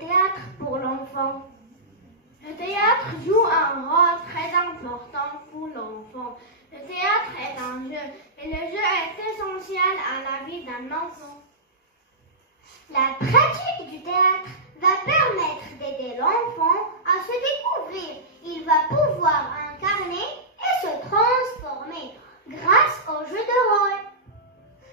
théâtre pour l'enfant. Le théâtre joue un rôle très important pour l'enfant. Le théâtre est un jeu et le jeu est essentiel à la vie d'un enfant. La pratique du théâtre va permettre d'aider l'enfant à se découvrir. Il va pouvoir incarner et se transformer grâce au jeu de rôle.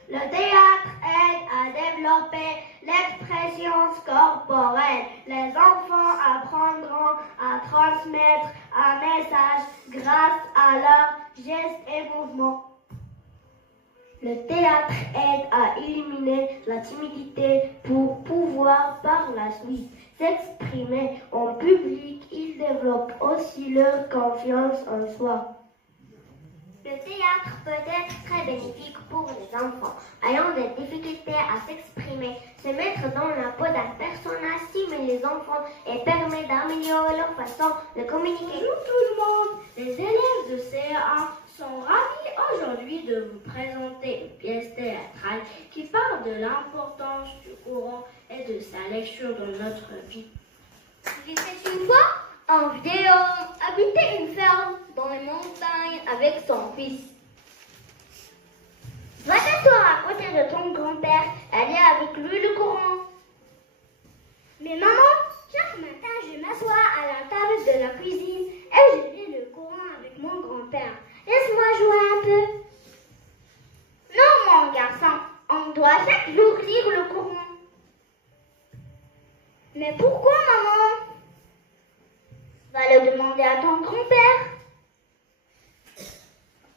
Le théâtre aide à développer l'expression corporelle. Les enfants apprendront à transmettre un message grâce à leurs gestes et mouvements. Le théâtre aide à éliminer la timidité pour pouvoir par la suite s'exprimer en public. Il développe aussi leur confiance en soi. Le théâtre peut être très bénéfique pour les enfants ayant des difficultés à s'exprimer. Se mettre dans la peau d'un personnage stimule les enfants et permet d'améliorer leur façon de communiquer. Bonjour tout le monde, les élèves de CE1 sont ravis aujourd'hui de vous présenter une pièce théâtrale qui parle de l'importance du courant et de sa lecture dans notre vie. Il était une fois un vidéo habitait une ferme dans les montagnes avec son fils. Va t'asseoir à côté de ton grand-père, aller avec lui le courant. Mais maman, chaque matin je m'assois à la table de la cuisine et je lis le courant avec mon grand-père. Laisse-moi jouer un peu. Non mon garçon, on doit chaque jour lire le courant. Mais pourquoi maman? Va le demander à ton grand-père.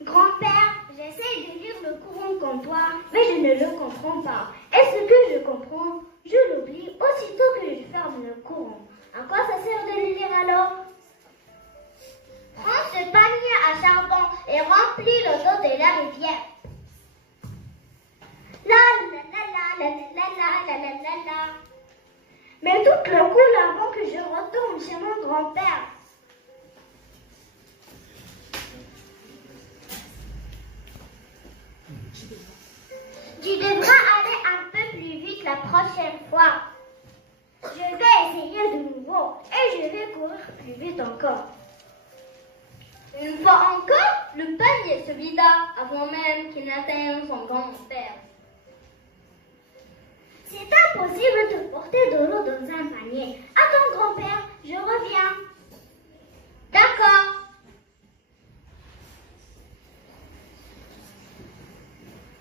Grand-père, j'essaie de lire le courant comme toi, mais je ne le comprends pas. Et ce que je comprends, je l'oublie aussitôt que je ferme le courant. À quoi ça sert de le lire alors? Prends ce panier à charbon et remplis le dos de la rivière. La la la la la la la la la la. Mais tout le coule avant que je retourne chez mon grand-père. Tu devras aller un peu plus vite la prochaine fois. Je vais essayer de nouveau et je vais courir plus vite encore. Une fois encore, le panier se vida avant même qu'il n'atteigne son grand-père. C'est impossible de porter de l'eau dans un panier. Attends, grand-père, je reviens. D'accord.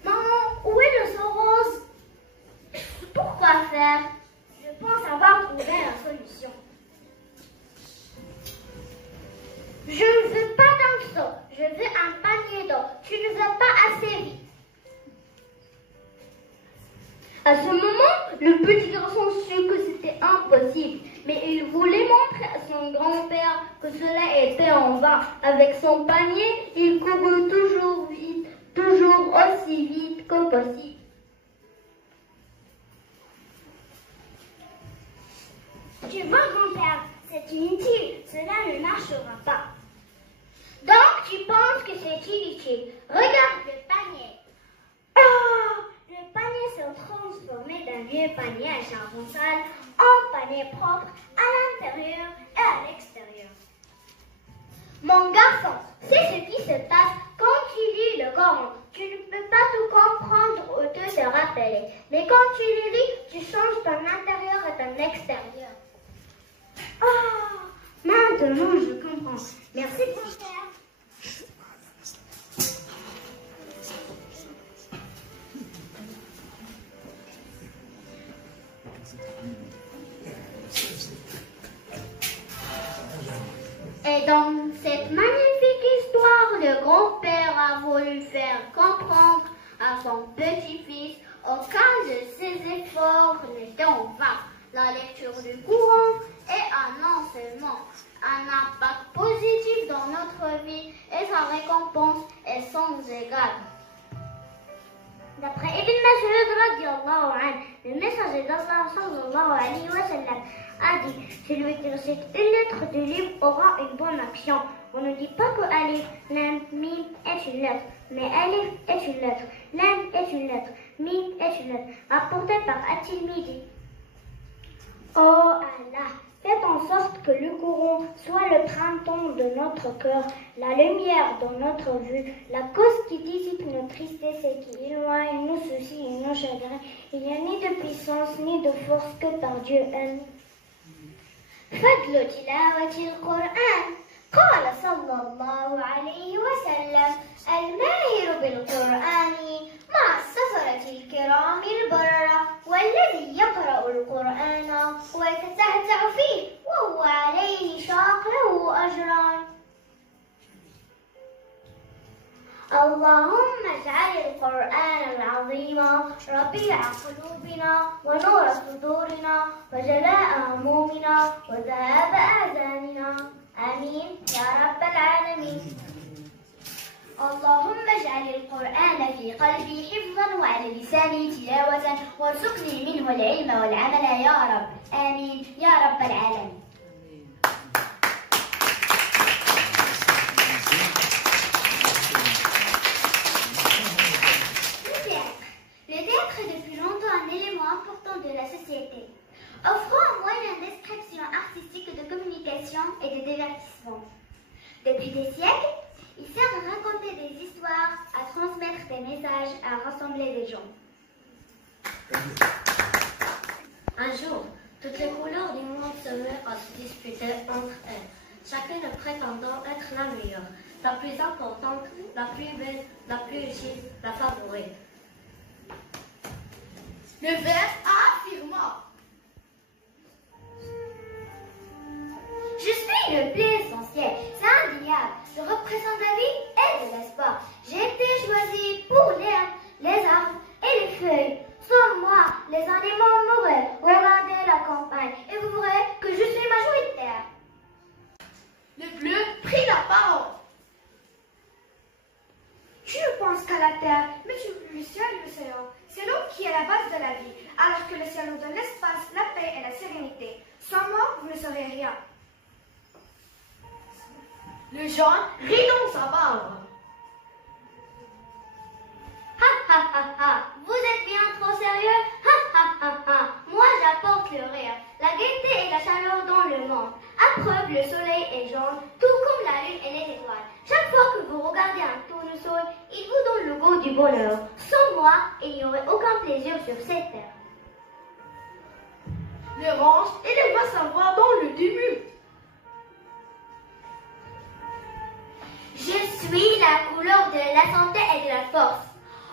Maman, où est le seau rose? Pourquoi faire? Je pense avoir trouvé la solution. Je ne veux pas d'un seau, je veux un panier d'eau. Tu ne vas pas assez vite. À ce moment, le petit garçon sut que c'était impossible, mais il voulait montrer à son grand-père que cela était en vain. Avec son panier, il courut toujours vite, toujours aussi vite que possible. Tu vois, grand-père, c'est inutile, cela ne marchera pas. Donc, tu penses que c'est inutile. Regarde le panier. Oh! Le panier s'est transformé d'un vieux panier à charbon sale en panier propre à l'intérieur et à l'extérieur. Mon garçon, c'est ce qui se passe quand tu lis le Coran. Tu ne peux pas tout comprendre ou te rappeler. Mais quand tu le lis, tu changes ton intérieur et ton extérieur. Oh, maintenant je comprends. Merci, grand-père. Et dans cette magnifique histoire, le grand-père a voulu faire comprendre à son petit-fils aucun de ses efforts n'était en vain. La lecture du Coran est non seulement un impact positif dans notre vie et sa récompense est sans égale. D'après Ibn Mas'ud radiallahu anhu, le messager d'Allah sallallahu alayhi wa sallam a dit « Celui qui récite une lettre du livre aura une bonne action. » On ne dit pas que Alif, Lam, Mim est une lettre, mais Alif est une lettre, Lam est une lettre, Mim est une lettre, rapporté par At-Tirmidhi. Oh Allah, faites en sorte que le Coran soit le printemps de notre cœur, la lumière dans notre vue, la cause qui dissipe nos tristesses et qui éloigne nos soucis et nos chagrins. Il n'y a ni de puissance ni de force que par Dieu. Amen. فضل تلاوة القرآن قال صلى الله عليه وسلم الماهر بالقرآن مع السفرة الكرام البررة والذي يقرأ القرآن ويتتهتع فيه وهو عليه شاق له أجران. اللهم اجعل القرآن العظيم ربيع قلوبنا ونور صدورنا وجلاء همومنا وذهاب أحزاننا آمين يا رب العالمين. اللهم اجعل القرآن في قلبي حفظا وعلى لساني تلاوة وارزقني منه العلم والعمل يا رب آمين يا رب العالمين. Le théâtre est depuis longtemps un élément important de la société, offrant un moyen d'expression artistique, de communication et de divertissement. Depuis des siècles, il sert à raconter des histoires, à transmettre des messages, à rassembler des gens. Un jour, toutes les couleurs du monde se mirent à se disputer entre elles, chacune prétendant être la meilleure, la plus importante, la plus belle, la plus utile, la favorite. Le vers affirma. Je suis le plus essentiel, c'est indéniable. Je représente la vie et de l'espoir. J'ai été choisi pour l'herbe, les arbres et les feuilles. Sans moi, les animaux mourraient. Regardez la campagne et vous verrez que je suis majoritaire. Le bleu prit la parole. Tu ne penses qu'à la terre, mais tu veux le ciel et l'océan. C'est l'eau qui est la base de la vie, alors que le ciel nous donne l'espace, la paix et la sérénité. Sans moi, vous ne serez rien. Le jaune rit dans sa barbe. Ha ha ha ha, vous êtes bien trop sérieux? Ha ha ha ha, moi j'apporte le rire, la gaieté et la chaleur dans le monde. À preuve, le soleil est jaune, tout comme la lune et les étoiles. Chaque fois que vous regardez un tournesol, il vous donne le goût du bonheur. Sans moi, il n'y aurait aucun plaisir sur cette terre. L'orange éleva sa voix dans le tumulte. Je suis la couleur de la santé et de la force.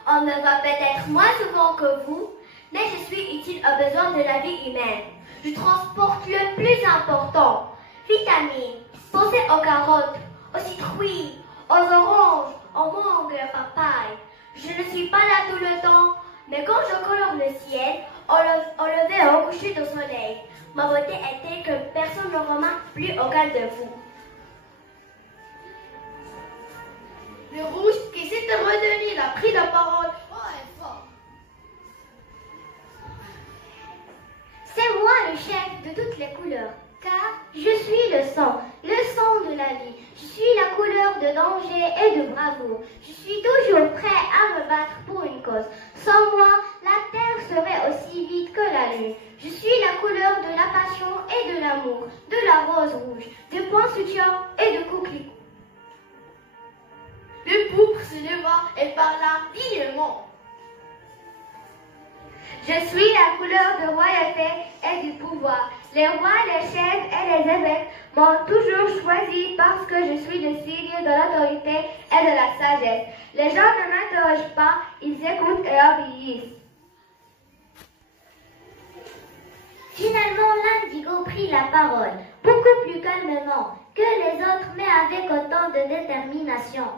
On me voit peut-être moins souvent que vous, mais je suis utile aux besoins de la vie humaine. Je transporte le plus important, vitamines. Pensez aux carottes, aux citrouilles, aux oranges, aux mangues et aux papayes. Je ne suis pas là tout le temps, mais quand je colore le ciel, au lever et au coucher du soleil, ma beauté est telle que personne ne remarque plus aucun de vous. Le rouge, qui s'était redonné, a pris la parole. Oh, et fort. C'est moi le chef de toutes les couleurs, car je suis le sang de la vie. Je suis la couleur de danger et de bravoure. Je suis toujours prêt à me battre pour une cause. Sans moi, la terre serait aussi vide que la lune. Je suis la couleur de la passion et de l'amour, de la rose rouge, de poinsettia et de coquelicot. Le pourpre se leva et parla dignement. Je suis la couleur de royauté et du pouvoir. Les rois, les chefs et les évêques m'ont toujours choisi parce que je suis le signe de l'autorité et de la sagesse. Les gens ne m'interrogent pas, ils écoutent et obéissent. Finalement, l'indigo prit la parole, beaucoup plus calmement que les autres, mais avec autant de détermination.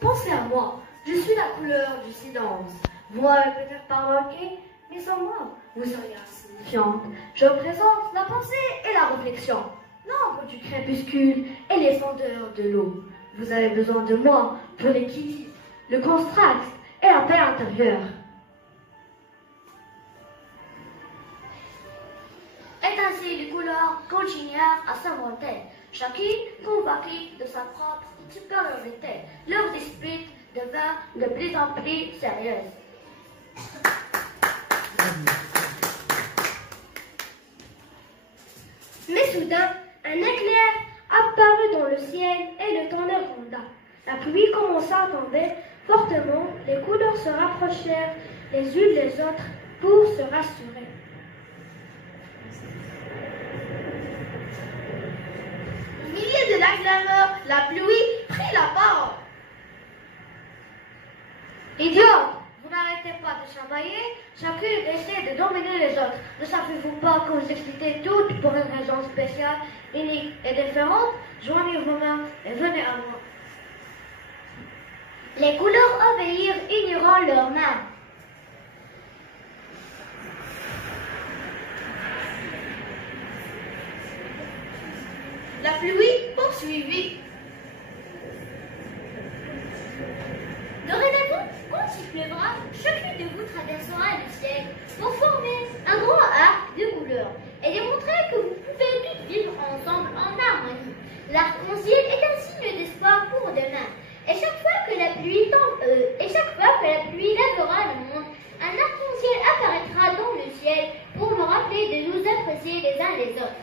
Pensez à moi, je suis la couleur du silence. Vous m'avez peut-être pas remarqué, mais sans moi, vous seriez insignifiante. Je représente la pensée et la réflexion, l'ombre du crépuscule et les senteurs de l'eau. Vous avez besoin de moi pour l'équilibre, le contraste et la paix intérieure. Et ainsi, les couleurs continuèrent à s'inventer, chacune convaincue de sa propre supériorité. Leur dispute devint de plus en plus sérieuse. Mais soudain, un éclair apparut dans le ciel et le tonnerre gronda. La pluie commença à tomber fortement, les couleurs se rapprochèrent les unes des autres pour se rassurer. Au milieu de la clameur, la pluie prit la parole. Idiots, vous n'arrêtez pas de chamailler, chacune essaie de dominer les autres. Ne savez-vous pas que vous excitez toutes pour une raison spéciale, unique et différente? Joignez vos mains et venez à moi. Les couleurs obéirent, uniront leurs mains. La pluie poursuivit. Dorénavant, quand il pleuvra, chacune de vous traversera le ciel pour former un grand arc de couleurs et démontrer que vous pouvez toutes vivre ensemble en harmonie. L'arc-en-ciel est un signe d'espoir pour demain. Et chaque fois que la pluie lavera le monde, un arc-en-ciel apparaîtra dans le ciel pour nous rappeler de nous apprécier les uns les autres.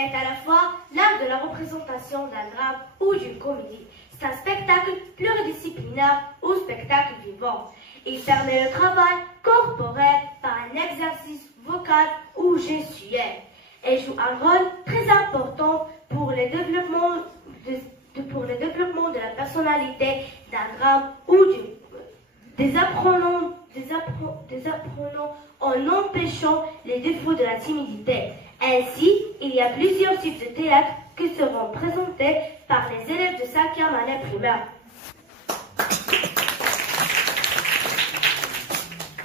Est à la fois l'art de la représentation d'un drame ou d'une comédie. C'est un spectacle pluridisciplinaire ou spectacle vivant. Il permet le travail corporel par un exercice vocale ou gestuelle. Elle joue un rôle très important pour le développement de la personnalité d'un grave ou des apprenants en empêchant les défauts de la timidité. Ainsi, il y a plusieurs types de théâtre qui seront présentés par les élèves de 5e année primaire.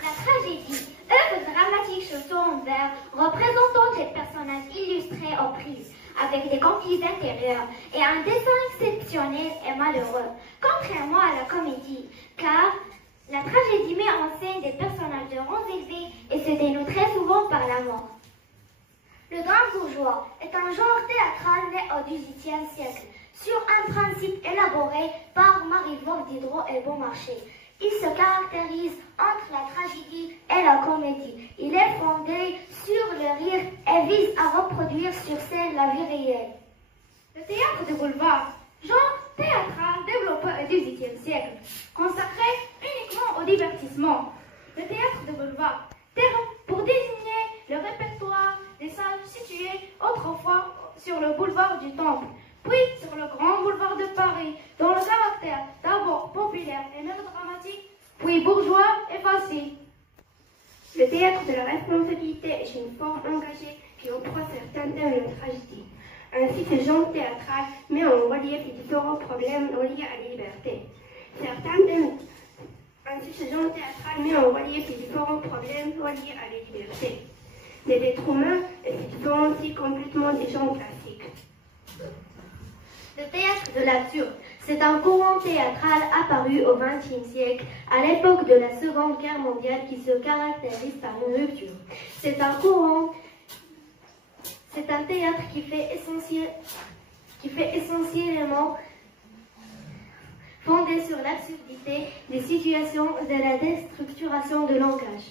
La tragédie, œuvre dramatique sur son vers représentant des personnages illustrés aux prises, avec des conflits intérieurs et un dessin exceptionnel et malheureux, contrairement à la comédie, car la tragédie met en scène des personnages de rangs élevés et se dénoue très souvent par la mort. Le drame bourgeois est un genre théâtral né au XVIIIe siècle, sur un principe élaboré par Marivaux, Diderot et Beaumarchais. Il se caractérise entre la tragédie et la comédie. Il est fondé sur le rire et vise à reproduire sur scène la vie réelle. Le théâtre de boulevard, genre théâtral développé au XVIIIe siècle, consacré uniquement au divertissement. Le théâtre de boulevard, terme pour désigner le répertoire des salles situées autrefois sur le boulevard du Temple, puis sur le grand boulevard de Paris, dont le caractère d'abord populaire et mélodramatique, puis bourgeois et facile. Le théâtre de la responsabilité est une forme engagée qui reprend certains thèmes de la tragédie. Ainsi, ce genre théâtral met en relief les différents problèmes reliés à la liberté. Mais l'être humain se différencie complètement des genres classiques. Le théâtre de l'absurde, c'est un courant théâtral apparu au XXe siècle, à l'époque de la Seconde Guerre mondiale, qui se caractérise par une rupture. C'est un théâtre qui fait essentiellement fondé sur l'absurdité des situations et la déstructuration de langage.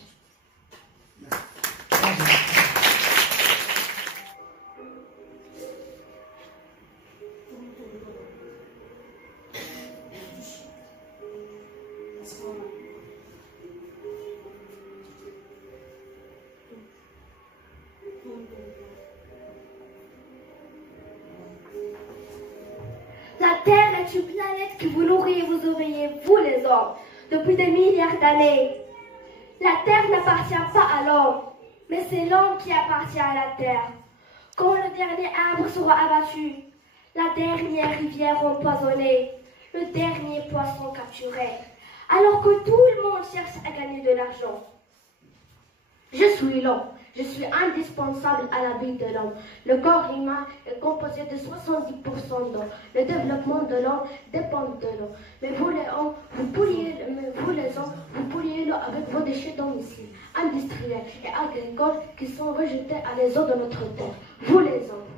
La Terre est une planète que vous nourrissez et vous obéissez, vous les hommes, depuis des milliards d'années. La Terre n'appartient pas à l'homme, mais c'est l'homme qui appartient à la Terre. Quand le dernier arbre sera abattu, la dernière rivière empoisonnée, le dernier poisson capturé, alors que tout le monde cherche à gagner de l'argent. Je suis l'homme. Je suis indispensable à la vie de l'homme. Le corps humain est composé de 70% d'eau. Le développement de l'homme dépend de l'eau. Mais vous les hommes, vous polluez l'eau avec vos déchets domiciles, industriels et agricoles qui sont rejetés à les eaux de notre terre. Vous les hommes.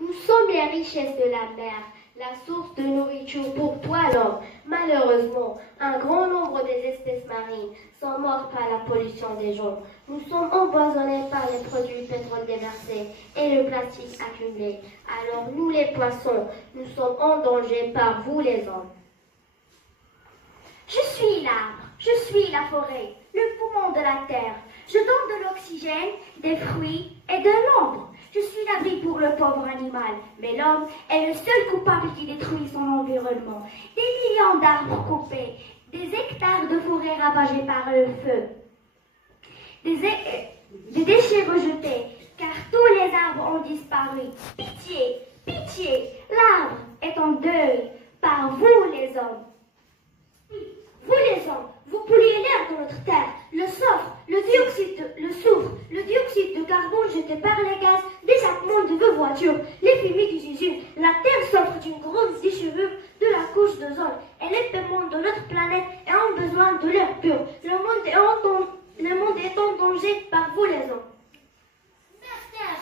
Nous sommes les richesses de la mer, la source de nourriture pour toi l'homme. Malheureusement, un grand nombre des espèces marines sont mortes par la pollution des gens. Nous sommes empoisonnés par les produits pétroliers déversés et le plastique accumulé. Alors nous les poissons, nous sommes en danger par vous les hommes. Je suis l'arbre, je suis la forêt, le poumon de la terre. Je donne de l'oxygène, des fruits et de l'ombre. Je suis l'abri pour le pauvre animal, mais l'homme est le seul coupable qui détruit son environnement. Des millions d'arbres coupés, des hectares de forêts ravagées par le feu, des déchets rejetés, car tous les arbres ont disparu. Pitié, pitié, l'arbre est en deuil par vous les hommes. Vous les hommes, vous polluez l'air de notre terre, le soufre, le dioxyde de carbone jeté par les gaz, d'échappement de vos voitures, les fumées des usines. La Terre souffre d'une grosse déchirure de la couche d'ozone et les paiements de notre planète ont besoin de l'air pur. Le monde est en danger par vous les hommes. Mère,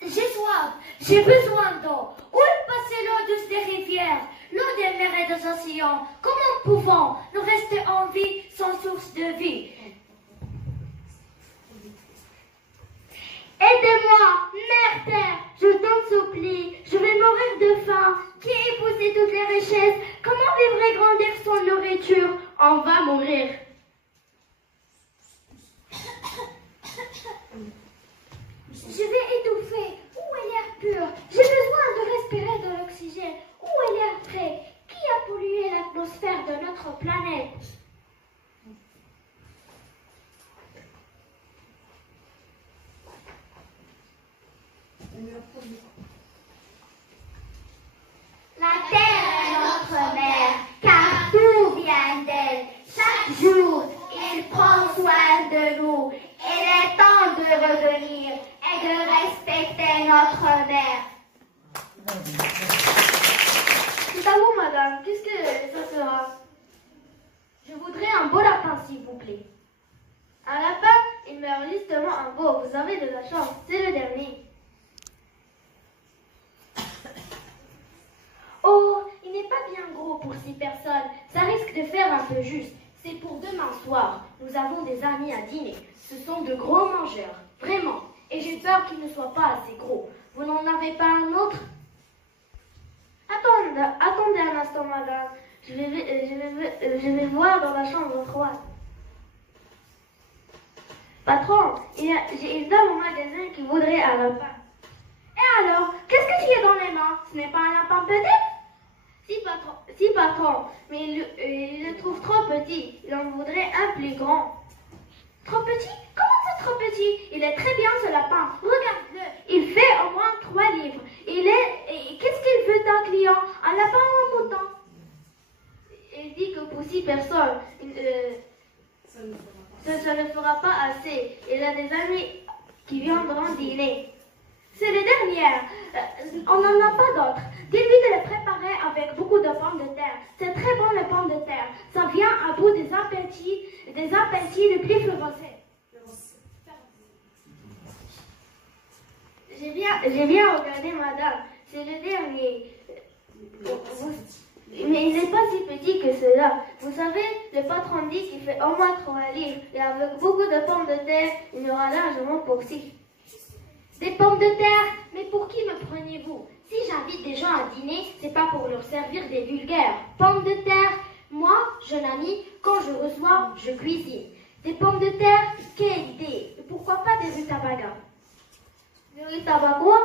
j'ai soif, j'ai besoin d'eau. Où est passée l'eau douce des rivières, l'eau des mers et des océans? Comment pouvons-nous rester en vie sans source de vie? Aidez-moi, Mère Terre, je t'en supplie, je vais mourir de faim. Qui a épousé toutes les richesses? Comment vivre et grandir sans nourriture? On va mourir. Je vais étouffer. Où est l'air pur? J'ai besoin de respirer de l'oxygène. Où est l'air frais? Qui a pollué l'atmosphère de notre planète? La terre est notre mère, car tout vient d'elle. Chaque jour, il prend soin de nous. Il est temps de revenir et de respecter notre mère. C'est à vous, madame. Qu'est-ce que ça sera? Je voudrais un beau lapin, s'il vous plaît. Un lapin, il meurt justement un beau. Vous avez de la chance, c'est le dernier. Oh, il n'est pas bien gros pour 6 personnes. Ça risque de faire un peu juste. C'est pour demain soir. Nous avons des amis à dîner. Ce sont de gros mangeurs. Vraiment. Et j'ai peur qu'ils ne soient pas assez gros. Vous n'en avez pas un autre? Attendez un instant, madame. Je vais voir dans la chambre froide. Patron, il y a une dame au magasin qui voudrait un lapin. Et alors, qu'est-ce que tu as dans les mains? Ce n'est pas un lapin peut-être? Si, patron, mais il le trouve trop petit. Il en voudrait un plus grand. Trop petit? Comment ça trop petit? Il est très bien ce lapin. Regarde-le. Il fait au moins 3 livres. Qu'est-ce qu'il veut d'un client? Un lapin ou un mouton? Il dit que pour 6 personnes, ça ne fera pas assez. Il a des amis qui viendront dîner. C'est le dernier. On n'en a pas d'autres. Dis-lui de le préparer avec beaucoup de pommes de terre. C'est très bon les pommes de terre. Ça vient à bout des appétits les plus férocés. J'ai bien regardé, madame. C'est le dernier. Mais il n'est pas si petit que cela. Vous savez, le patron dit qu'il fait au moins 3 livres. Et avec beaucoup de pommes de terre, il y aura largement pour 6. Des pommes de terre? Mais pour qui me prenez-vous? Si j'invite des gens à dîner, c'est pas pour leur servir des vulgaires pommes de terre. Moi, jeune ami, quand je reçois, je cuisine. Des pommes de terre? Quelle idée! Pourquoi pas des rutabagas? Des rutabagas?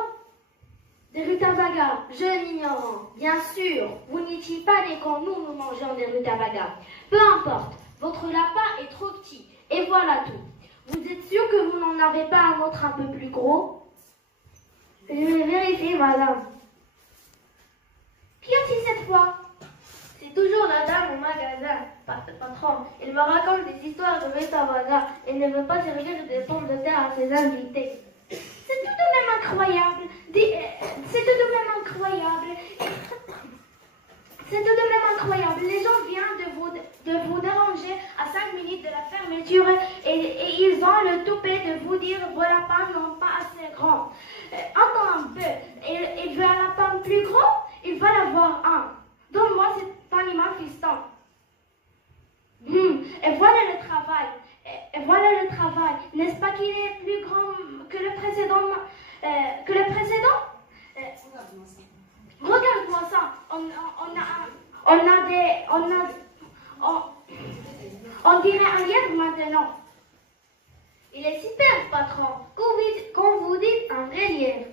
Des rutabagas, jeune ignorant. Bien sûr, vous n'étiez pas né quand nous mangeons des rutabagas. Peu importe, votre lapin est trop petit. Et voilà tout. Vous êtes sûr que vous n'en avez pas un autre un peu plus gros? Je vais vérifier, madame. Qu'y a-t-il cette fois? C'est toujours la dame au magasin, patron. Il me raconte des histoires de rutabagas. Il ne veut pas servir des pommes de terre à ses invités. C'est tout de même incroyable. C'est tout de même incroyable. C'est tout de même incroyable. Les gens viennent de vous déranger à 5 minutes de la fermeture et ils ont le toupet de vous dire vos lapins n'ont pas assez grand. Attends un peu. Il veut un lapin plus grand? Il va l'avoir un. Donne-moi cet animal fiston. Et voilà le travail. Et voilà le travail. N'est-ce pas qu'il est plus grand que le précédent? Regarde-moi ça. On dirait un lièvre maintenant. Il est super, patron. Quand vous dites un vrai lièvre.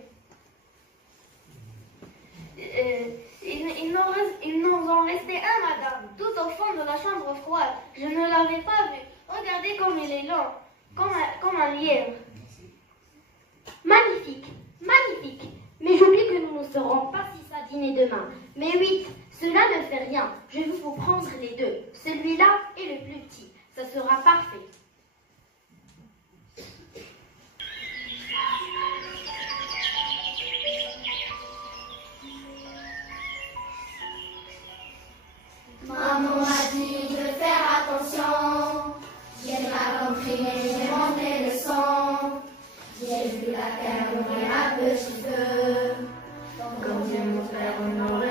Il nous en restait un, madame, tout au fond de la chambre froide. Je ne l'avais pas vu. Regardez comme il est long, comme un lièvre. Magnifique, magnifique. Mais j'oublie que nous ne serons pas 6 à dîner demain, mais 8. Cela ne fait rien. Je vais vous prendre les 2. Celui-là et le plus petit. Ça sera parfait. Maman m'a dit de faire attention. J'ai pas compris, mais j'ai monté le son. J'ai vu la terre ouvrir un peu cheveux. Comme dit mon frère, on aurait